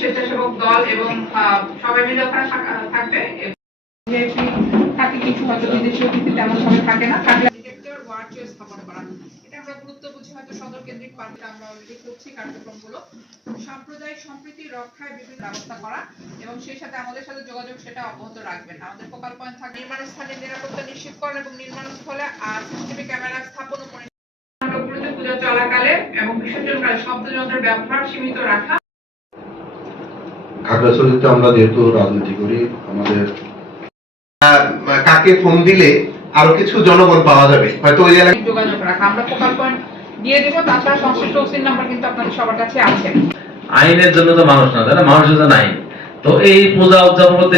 স্বেচ্ছাসেবক দল এবং সবাই মিলে ওখানে থাকবে। থাকে কিছু হয়তো বিদেশি অতিথি তেমন সময় থাকে না, থাকলে ওয়ার্ড চয়েস স্থাপন করা। এটা আমরা গুরুত্ব বুঝি হয়তো সদর কেন্দ্রিক পার্টিতে আমরা অলরেডি করছি কার্যক্রমগুলো। সাম্প্রদায়িক সম্প্রীতি রক্ষায় বিভিন্ন ব্যবস্থা করা এবং সেই সাথে আমাদের সাথে যোগাযোগ সেটা অব্যাহত রাখবেন। আমাদের ফোকাল পয়েন্ট থাকে নির্মাণ স্থানের নিরাপত্তা নিশ্চিত করা এবং নির্মাণ স্থলে সিসিটিভি ক্যামেরা স্থাপন ও পূজা চলাকালে এবং বিসর্জনকালে শব্দযন্ত্রের ব্যবহার সীমিত রাখা। খাগড়াছড়িতে আমরা যেহেতু রাজনীতি করি, আমাদের কাকে ফোন দিলে আরো কিছু জনগণ পাওয়া যাবে হয়তো ওই এলাকায় যোগাযোগ রাখা। আমরা ফোকাল পয়েন্ট দিয়ে দেব, তাছাড়া সংশ্লিষ্ট ওসির নাম্বার কিন্তু আপনাদের সবার কাছে আছে। আইনের জন্য তো মানুষ না, তাই না? মানুষের জন্য আইন। তো এই পূজা উদযাপন করতে